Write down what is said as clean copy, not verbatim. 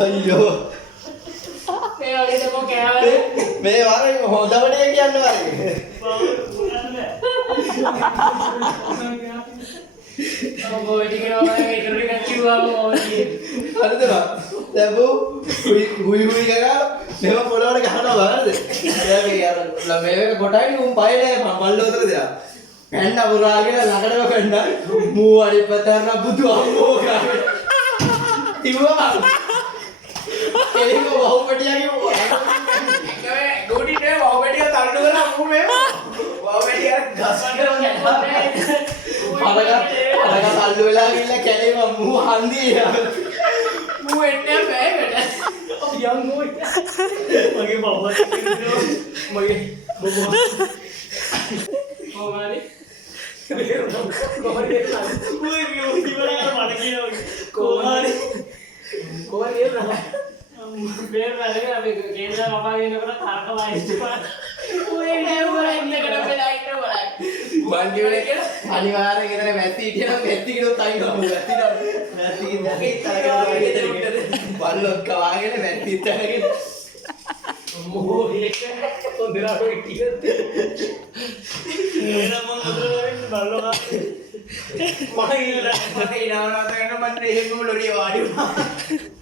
අයියෝ මේ වගේ දෙකෝ කෑවද මේ වාරේ හොඳම ටික කියන්න වාරේ ඔය ටික නෝනා මේකට කිව්වම ඕනේ හරිද බා දැන් හුයි ගගා මෙව පොළවට ගහනවා බලන්නද එයා මේ අර මේක කොටයි උන් පය නෑ මල්ල උතර දෙනවා පැන්න පුරාගෙන ළඟටම පැන්නා මූ අනිත් පැත්තට බුදු අම්මෝ ගාවේ ඉවවා එළිම වහුපටියගේ ඩෝඩි නේ වහුපටිය තල්ලු කරලා මූ මේ වහුපටිය ගස්සන්න අරග තල්ලු වෙලා ගිහලා කැලේම මූ හන්දිය මූ එන්නේ බෑකට යම් මූ මගේ බබා මගේ බබා කොහොමද අනිවාර්යෙන් ගෙදර මැස්සි හිටියනම් මැස්සි කිනොත් අයිනවා මැස්සි බල්ලොත් කවාගෙන මැස්සි ඉස්සරගෙන මොහො ඒක හොඳට ටිකත් එනම මොකද බල්ලෝ මම ඉන්නවා මම එහෙම ලොරිය වාඩි වුණා